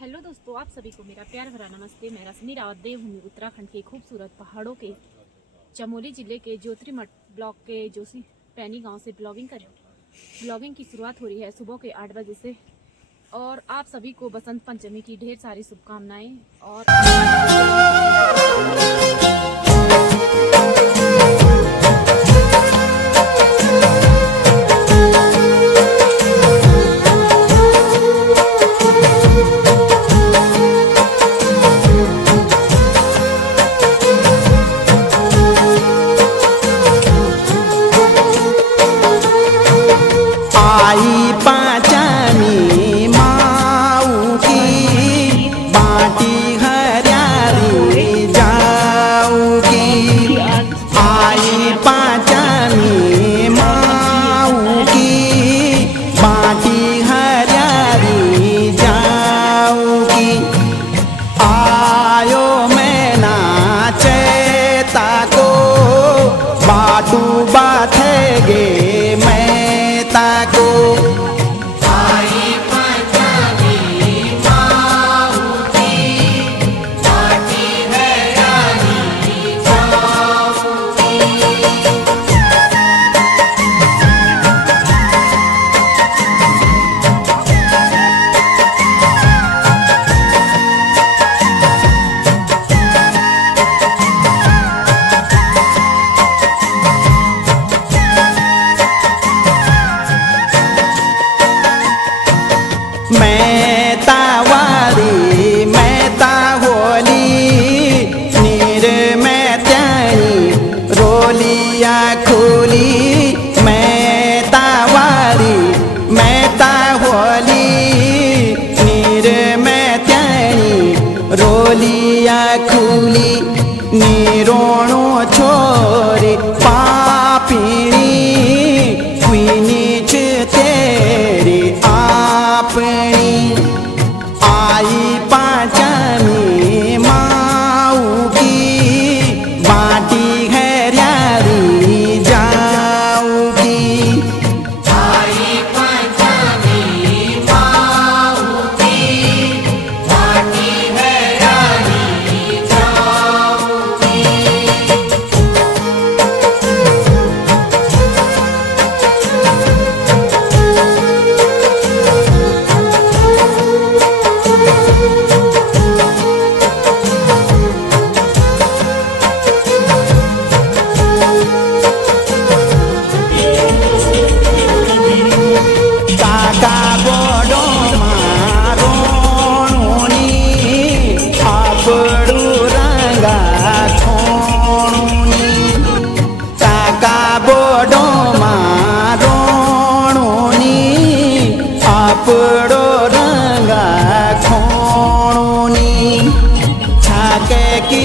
हेलो दोस्तों, आप सभी को मेरा प्यार भरा नमस्ते। मैं रश्मि रावत देवभूमि उत्तराखंड के खूबसूरत पहाड़ों के चमोली जिले के ज्योतिर्मठ ब्लॉक के जोशी पैनी गांव से ब्लॉगिंग की शुरुआत हो रही है सुबह के 8 बजे से। और आप सभी को बसंत पंचमी की ढेर सारी शुभकामनाएं। और आई पाचामी माऊ की बाटी हरियारी जाऊगी। आई पाचामी माऊ की बाटी हरियारी जाऊगी। आयो मैं नाचे ताको बाटू बाथेगे मैं ताको। आई पंचमी माऊ की बाटी हरियारी जाऊगी। मैं तावारी मैं ताहोली नीर में त्यानी रोलिया खोली। मैं तावारी मैं ताहोली नीर में त्यानी रोलिया खुली। नीरोणो छोरी पापीनी क्वीनी तेरी आपनी। आई पाचामी माऊ की बाटी हरियारी जाऊगी। आई पंचमी माऊ की बाटी हरियारी जाऊगी। काका बोडो मारोणी आपडू रंगा छोणी। काका बोडो मारोणी आपडो रंगा छोणी। छाके की